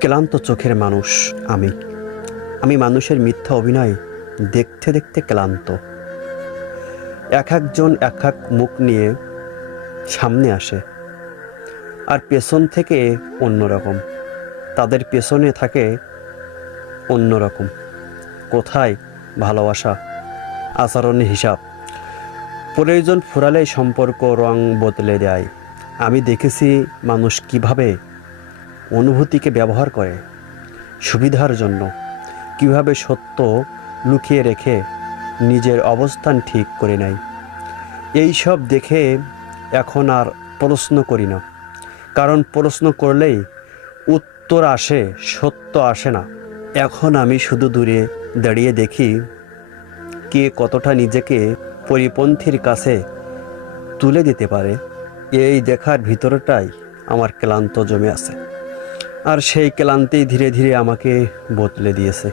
ক্লান্ত চোখের মানুষ আমি। আমি মানুষের মিথ্যা অভিনয় দেখতে দেখতে ক্লান্ত। এক একজন এক এক মুখ নিয়ে সামনে আসে, আর পেছন থেকে অন্যরকম। তাদের পেছনে থাকে অন্যরকম। কোথায় ভালোবাসা, আচরণের হিসাব? প্রয়োজন ফুরালে সম্পর্ক রং বদলে দেয়। আমি দেখেছি মানুষ কিভাবে অনুভূতিকে ব্যবহার করে সুবিধার জন্য, কিভাবে সত্য লুকিয়ে রেখে নিজের অবস্থান ঠিক করে নেয়। এই সব দেখে এখন আর প্রশ্ন করি না, কারণ প্রশ্ন করলেই উত্তর আসে, সত্য আসে না। এখন আমি শুধু দূরে দাঁড়িয়ে দেখি কে কতটা নিজেকে পরিপন্থীর কাছে তুলে দিতে পারে। এই দেখার ভিতরটাই আমার ক্লান্ত জমে আছে, আর সেই ক্লান্তি ধীরে ধীরে আমাকে বদলে দিয়েছে।